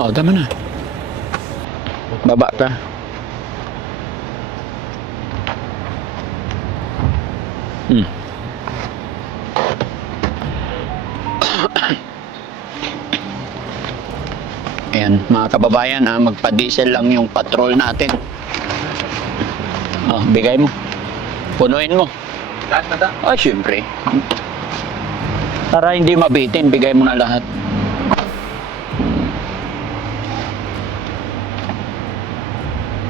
Oh, tama na. Baba ka. Hmm. Ayan, mga kababayan, magpa-diesel lang yung patrol natin. Oh, bigay mo. Punuin mo. Lahat na daw. Oh, syempre. Para hindi mabitin, bigay mo na lahat.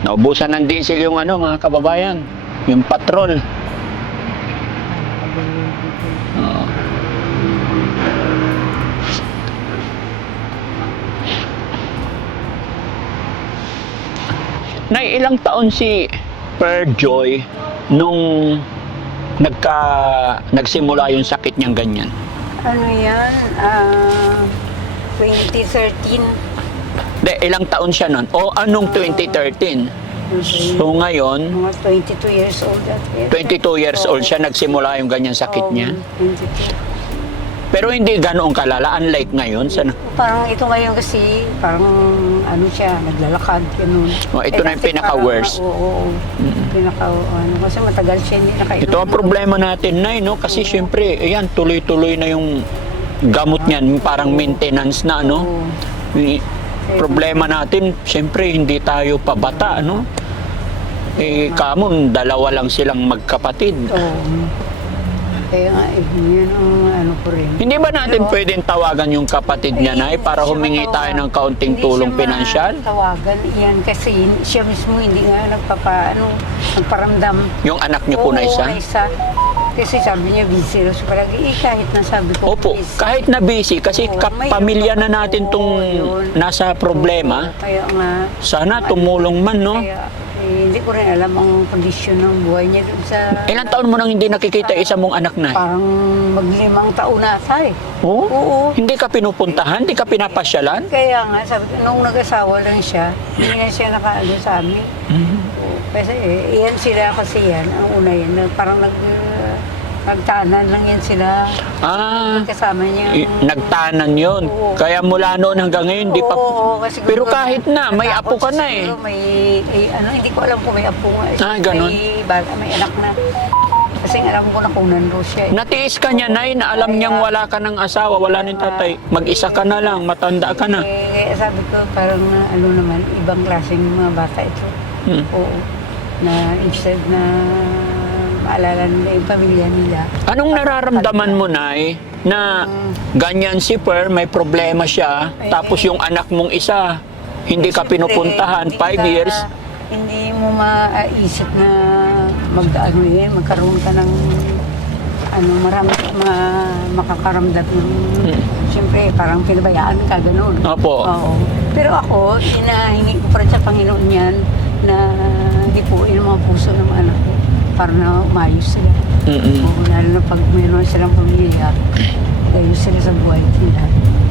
Naubusan ng diesel yung mga kababayan. Yung patrol. Oo. Nay, ilang taon si Perjoy nung nagsimula yung sakit niyang ganyan? Ano yan? 2013. De, ilang taon siya nun? O anong 2013? So ngayon, Mga 22 years old at 22 years old siya, nagsimula yung ganyan sakit niya. 22. Pero hindi ganoon kalala, unlike ngayon. Parang ito ngayon kasi, parang ano siya, naglalakad, ganun. Oh, ito na yung dati pinaka-worst. Oo, kasi matagal siya hindi nakainom. Ito ang problema natin, Nay, no? Kasi syempre, ayan, tuloy-tuloy na yung gamot niyan, parang maintenance na, no? Oo. Problema natin, syempre, hindi tayo pabata, no? Kamon, dalawa lang silang magkapatid. Oo. Kaya nga, yun ang ko rin. Hindi ba natin pwedeng tawagan yung kapatid niya, Nay, para humingi tayo ng kaunting tulong pinansyal? Tawagan iyan kasi siya mismo hindi nga nagparamdam. Yung anak niyo po na isa? Oo, na isa. Kasi sabi niya busy raw siya palagi. Kahit na sabi ko Opo, busy. kahit na busy, kasi Oo, may pamilya na ano, natin tong yun. nasa problema, Kaya nga. sana tumulong man, no? Kaya hindi ko rin alam ang kondisyon ng buhay niya doon sa... Ilang taon mo nang hindi nakikita isa mong anak, Nay? Parang mag-5 taon na ata eh. Oo? Oo. Hindi ka pinupuntahan? Hindi ka pinapasyalan? Kaya nga, sabi ko, nung nag-asawa lang siya, hindi na siya nakaano sa amin. Mhm. Kasi iyan sila kasi yan, ang una yan, parang nagtanan lang yan sila. Ah, Kasama niya. nagtanan yun. Oo. Kaya mula noon hanggang ngayon, di pa... Oo, kasi Pero siguro kahit na, may apo ka na eh. siguro hindi ko alam kung may apo nga. Ah, ganun. May anak na. Kasi alam ko na kung nandun siya eh. Natiis ka niya, Nay, na alam niyang wala ka ng asawa, wala ng tatay. Mag-isa ka na lang, matanda ka na. Kaya sabi ko, parang naman, ibang klaseng mga bata ito. Hmm. Oo. Na instead na maalala nila yung pamilya nila. Anong nararamdaman mo, Nay, na ganyan si Per, may problema siya, tapos yung anak mong isa, hindi ka Siyempre, pinupuntahan, hindi 5 ka- years? Hindi mo maisip na magkaroon ka ng marami makakaramdam ng siyempre parang pinabayaan ka ganun. Opo. Oo. Pero ako, hinahingi ko pa rin sa Panginoon yan na hipuin ang mga puso ng mga anak ko para na umayos sila. Mm-mm. Oo, lalo na pag mayroon silang pamilya, ayos sila sa buhay nila.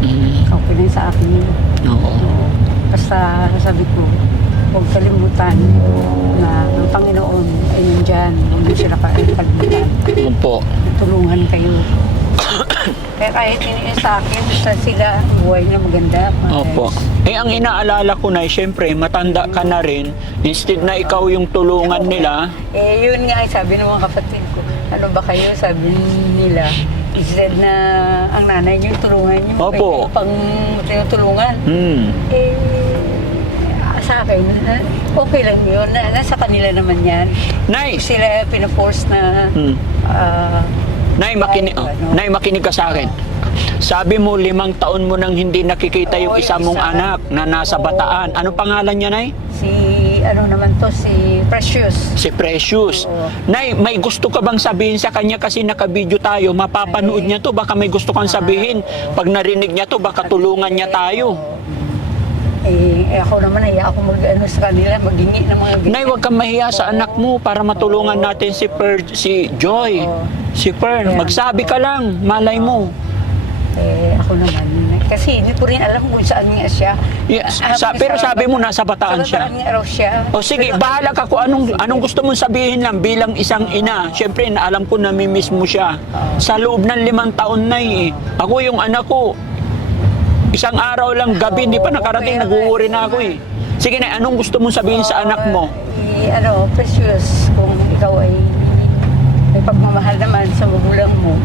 Mm. Okay na sa akin yun. Oo. Oo. Basta sabi ko, huwag kalimutan na ang Panginoon ay nandyan. Huwag niyo sila kalimutan. Opo. Tulungan kayo. Kaya kahit hindi sa akin, basta sila, buhay na maganda. Opo. Ang inaalala ko, Nay, syempre, matanda ka na rin. Instead na ikaw yung tulungan nila, Yun nga, sabi ng mga kapatid ko, ano ba kayo, sabi nila, instead na ang nanay niyo tulungan niyo, Opo. kayo pang tinutulungan. Sa akin, okay lang yun. Nasa kanila naman yan. Nay, Sila pinaforce na Nay, makinig ka sa akin. Sabi mo, 5 taon mo nang hindi nakikita yung Oo, isa yung mong isa. anak na nasa Bataan. Ano pangalan niya, Nay? si Precious. Si Precious. Oo. Nay, may gusto ka bang sabihin sa kanya kasi nakabidyo tayo, mapapanood niya to, baka may gusto kang sabihin. Pag narinig niya to, baka tulungan niya tayo. Ako naman, ako sa kanila, maghingi ng mga Nay, huwag kang mahiya sa anak mo para matulungan natin si Joy. Oo. Si Per, Kaya- magsabi ka lang, malay mo. Ako naman, kasi hindi ko rin alam kung saan nga siya. Yes, pero sabi mo nasa Bataan siya. Sa Bataan nga raw siya. O sige, Pero- bahala ka kung anong gusto mong sabihin lang bilang isang ina. Siyempre, alam ko na mimiss mo siya. Sa loob ng 5 taon na Ako yung anak ko, Isang araw lang, gabi, hindi pa nakarating, nag-uuri na ako eh. Sige na, anong gusto mong sabihin sa anak mo? Precious, kung ikaw ay may pagmamahal naman sa magulang mo,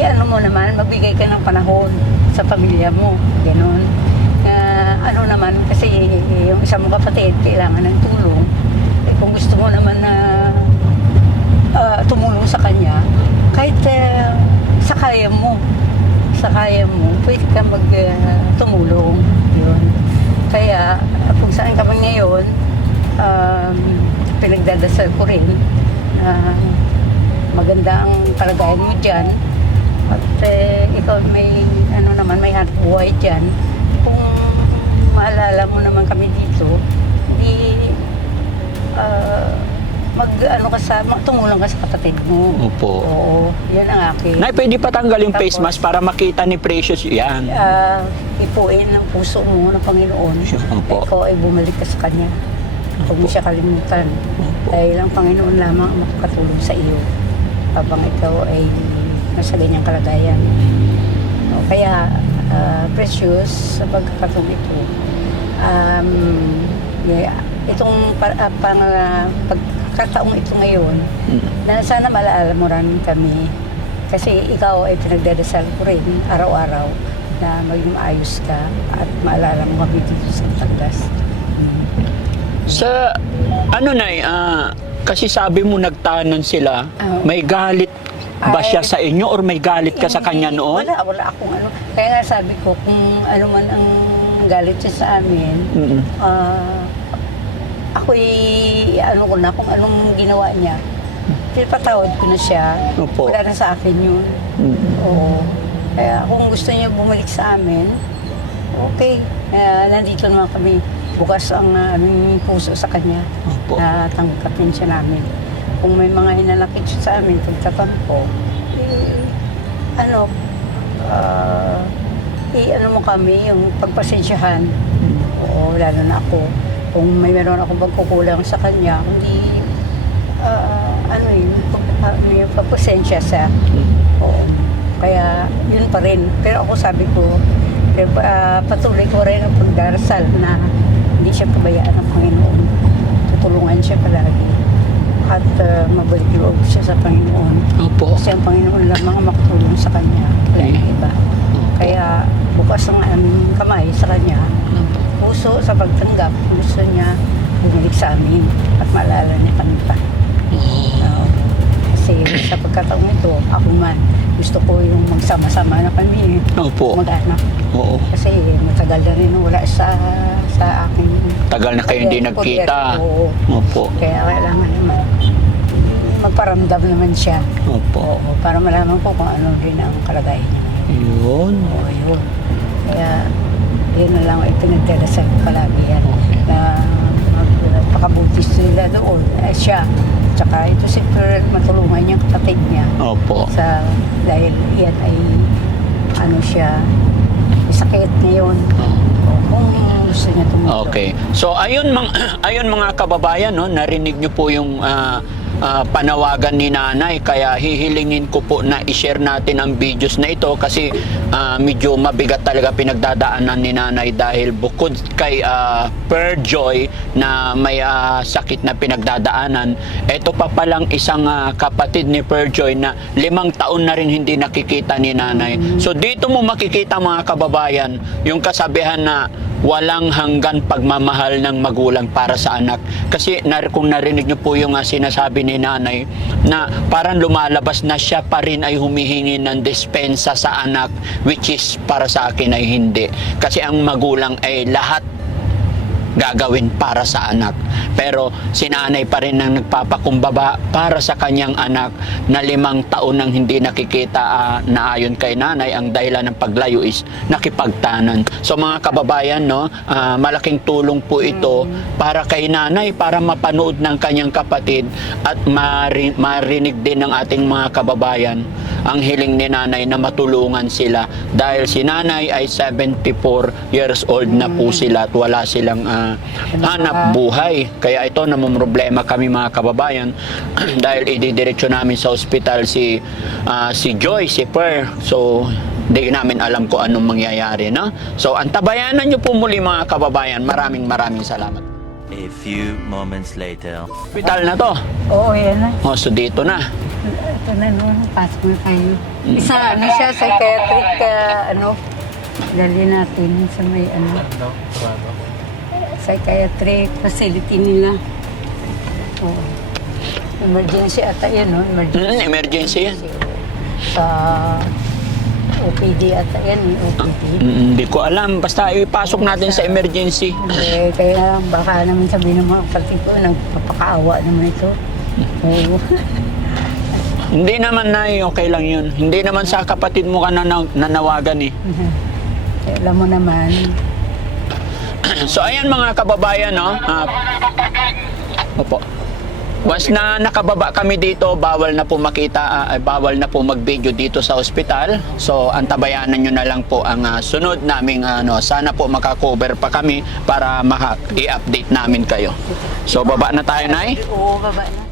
ano mo naman, magbigay ka ng panahon sa pamilya mo. Ganon. Ano naman, kasi yung isang mong kapatid, kailangan ng tulong. Kung gusto mo naman na tumulong sa kanya, kahit sa kaya mo, pwede ka tumulong. Yun. Kaya, kung saan ka man ngayon, pinagdadasal ko rin maganda ang kalagayan mo dyan. At ikaw may, may hanap buhay dyan. Kung maalala mo naman kami dito, hindi tumulong ka sa kapatid mo. Opo. Oo, yun ang akin. Nay, pwede patanggal yung face Tapos, mask para makita ni Precious yan. Ipuin ng puso mo ng Panginoon. Opo. Ikaw ay bumalik ka sa Kanya. Huwag mo siya kalimutan. Dahil ang Panginoon lamang ang makakatulong sa iyo habang ikaw ay nasa ganyang kalagayan. Kaya, Precious, sa pagkakataon ito, itong pagkakataong ito ngayon, na sana malaala mo rin kami. Kasi ikaw ay pinagdadasal ko rin araw-araw na maging maayos ka at maalala mo kami dito sa Batangas. Sa, Nay, kasi sabi mo nagtanan sila, may galit ba siya sa inyo or may galit ka sa kanya noon? Wala akong ano. Kaya nga sabi ko, kung ano man ang galit siya sa amin, ako'y ko na kung anong ginawa niya. Pinapatawad ko na siya. Opo. Wala na sa akin yun. Oo. Kaya kung gusto niya bumalik sa amin, okay. Nandito naman kami. Bukas ang aming puso sa kanya. Opo. Tanggapin siya namin. Kung may mga hinanakit siya sa amin, pagtatampo, mo kami, yung pagpasensyahan. Oo, lalo na ako. Kung meron akong pagkukulang sa kanya, hindi, may pagpasensya sa. Oo. Kaya, yun pa rin. Pero ako sabi ko, patuloy ko rin ang pagdarasal na hindi siya pabayaan ng Panginoon. Tutulungan siya palagi. At mabalik loob siya sa Panginoon. Opo. Kasi ang Panginoon lamang ang makatulong sa kanya. Wala na iba. Kaya bukas ang aming kamay sa kanya. Puso sa pagtanggap. Gusto niya bumalik sa amin at maalala niya kami pa. Kasi sa pagkataong ito, ako man, gusto ko yung magsama-sama na kami. Opo. Mag-anak. Oo. Kasi matagal na rin wala sa akin. Tagal na kayo hindi nagkita. Oo. Opo. Kaya kailangan naman magparamdam naman siya. Opo. Oo, para malaman ko kung ano din ang kalagayan niya. Yun. Oo, yun. Kaya, yun na lang ay pinagdarasal ko palagi yan. Na magpakabutis nila doon. Siya. Tsaka ito si Pearl, matulungan niyang kapatid niya. Opo. Dahil yan ay, siya, may sakit ngayon. Kung gusto niya tumulong. Okay. So ayun mga kababayan, no, narinig niyo po yung panawagan ni Nanay, kaya hihilingin ko po na i-share natin ang videos na ito kasi medyo mabigat talaga pinagdadaanan ni Nanay dahil bukod kay Perjoy na may sakit na pinagdadaanan, ito pa palang isang kapatid ni Perjoy na 5 taon na rin hindi nakikita ni Nanay. So dito mo makikita mga kababayan yung kasabihan na walang hanggan pagmamahal ng magulang para sa anak. Kasi kung narinig niyo po yung sinasabi ni Nanay na parang lumalabas na siya pa rin ay humihingi ng dispensa sa anak, which is para sa akin ay hindi. Kasi ang magulang ay lahat gagawin para sa anak. Pero si Nanay pa rin ang nagpapakumbaba para sa kanyang anak na 5 taon nang hindi nakikita na ayon kay Nanay ang dahilan ng paglayo is nakipagtanan. So mga kababayan, no, malaking tulong po ito para kay Nanay para mapanood ng kanyang kapatid at marinig din ng ating mga kababayan ang hiling ni Nanay na matulungan sila dahil si Nanay ay 74 years old na po sila at wala silang hanap buhay. Kaya ito namumroblema kami mga kababayan dahil ididiretso namin sa ospital si Joy, si Per. So Hindi namin alam kung anong mangyayari, no? So, antabayanan nyo po muli mga kababayan. Maraming salamat. A few moments later. Hospital na to. Oo, yan na. O, so dito na. Ito na no, pasok na tayo. Isa, ano siya, psychiatric, dali natin sa may, psychiatric facility nila. Oo. Emergency ata yan, no? Emergency yan. Sa OPD ata yan, OPD. Hindi ko alam. Basta ipasok natin sa emergency. Kaya baka naman sabihin ng mga kapatid ko, nagpapakaawa naman ito. Oo. Hindi naman na okay lang yun. Hindi naman sa kapatid mo ka nanawagan eh. Alam mo naman. So ayan mga kababayan, no? Opo. Once na nakababa kami dito, bawal na po makita, bawal na po mag-video dito sa ospital. So antabayanan nyo na lang po ang sunod naming sana po makakover pa kami para i-update namin kayo. So baba na tayo, Nay. Oo, baba na.